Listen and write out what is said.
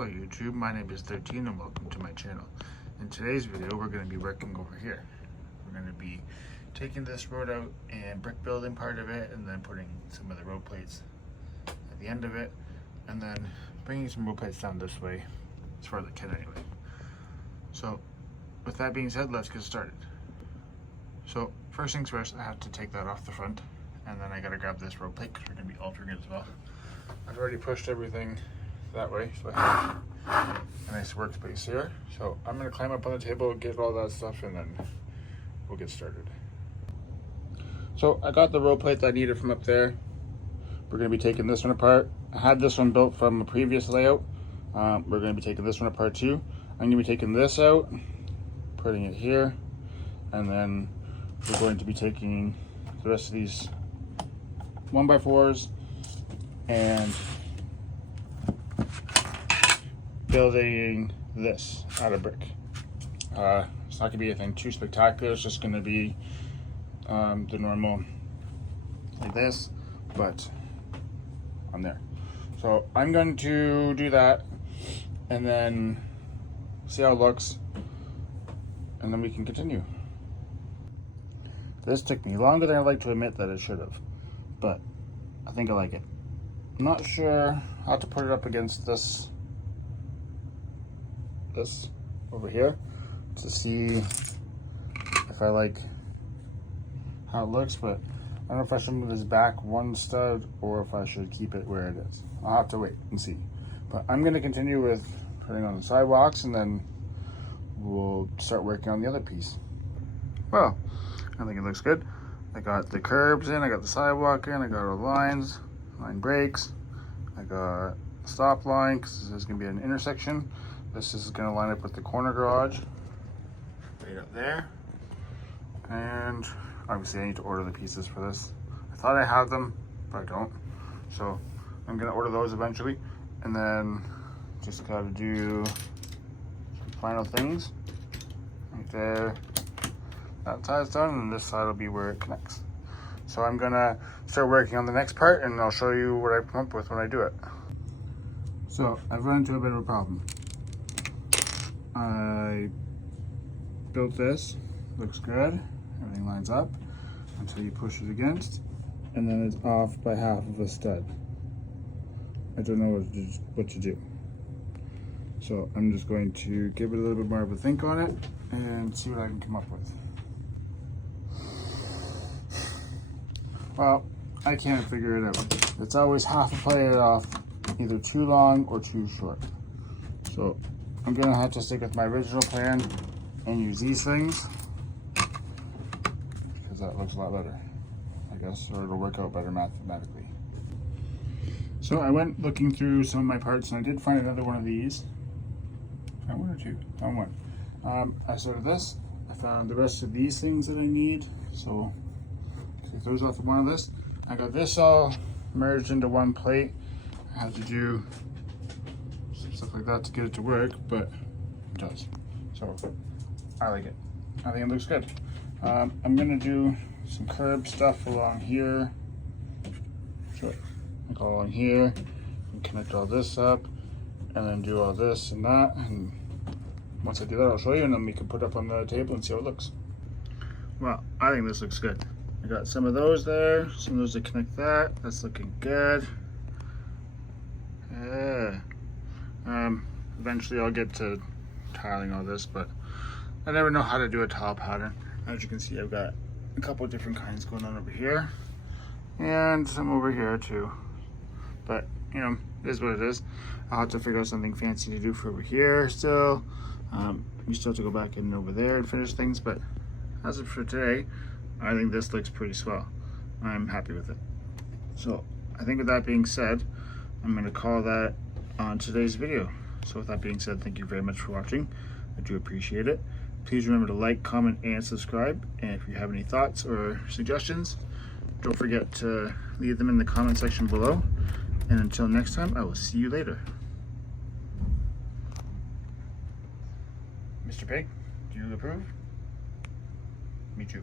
Hello YouTube, my name is 13 and welcome to my channel. In today's video we're going to be working over here. We're going to be taking this road out and brick building part of it, and then putting some of the road plates at the end of it, and then bringing some road plates down this way as far as I can anyway. So with that being said, let's get started. So first things first, I have to take that off the front, and then I got to grab this road plate because we're going to be altering it as well. I've already pushed everything that way, so I have a nice workspace here. So I'm going to climb up on the table, get all that stuff, and then we'll get started. So I got the road plate that I needed from up there. We're going to be taking this one apart. I had this one built from a previous layout. We're going to be taking this one apart too. I'm going to be taking this out, putting it here, and then we're going to be taking the rest of these 1x4s and building this out of brick. It's not going to be anything too spectacular. It's just going to be the normal like this, but on there. So I'm going to do that and then see how it looks, and then we can continue. This took me longer than I'd like to admit that it should have, but I think I like it. I'm not sure how to put it up against this over here to see if I like how it looks, but I don't know if I should move this back one stud or if I should keep it where it is. I'll have to wait and see. But I'm going to continue with putting on the sidewalks, and then we'll start working on the other piece. Well, I think it looks good. I got the curbs in, I got the sidewalk in, I got our lines, line breaks, I got stop line because this is going to be an intersection. This is going to line up with the corner garage right up there. And obviously I need to order the pieces for this. I thought I had them, but I don't. So I'm going to order those eventually, and then just got to do some final things. Right there. That side's done, and this side will be where it connects. So I'm going to start working on the next part, and I'll show you what I come up with when I do it. So I've run into a bit of a problem. I built this, looks good, everything lines up until you push it against, and then it's off by half of a stud. I don't know what to do. So I'm just going to give it a little bit more of a think on it and see what I can come up with. Well, I can't figure it out. It's always half a plate off, either too long or too short. So I'm gonna have to stick with my original plan and use these things because that looks a lot better, I guess, or it'll work out better mathematically. So I went looking through some of my parts, and I did find another one of these. Found one or two? Found one. I started this. I found the rest of these things that I need. So take those off of one of this. I got this all merged into one plate. I had to do some stuff like that to get it to work, but it does. So I like it. I think it looks good. I'm gonna do some curb stuff along here. Sure. Go along here and connect all this up, and then do all this and that. And once I do that, I'll show you, and then we can put it up on the table and see how it looks. Well, I think this looks good. I got some of those there, some of those to connect that. That's looking good. Yeah. Eventually I'll get to tiling all this, but I never know how to do a tile pattern. As you can see, I've got a couple of different kinds going on over here, and some over here too. But, you know, it is what it is. I'll have to figure out something fancy to do for over here still. We still have to go back in over there and finish things, but as of for today, I think this looks pretty swell. I'm happy with it. So I think with that being said, I'm going to call that on today's video. So with that being said, thank you very much for watching. I do appreciate it. Please remember to like, comment, and subscribe. And if you have any thoughts or suggestions, don't forget to leave them in the comment section below. And until next time, I will see you later. Mr. Pig, do you approve? Me too.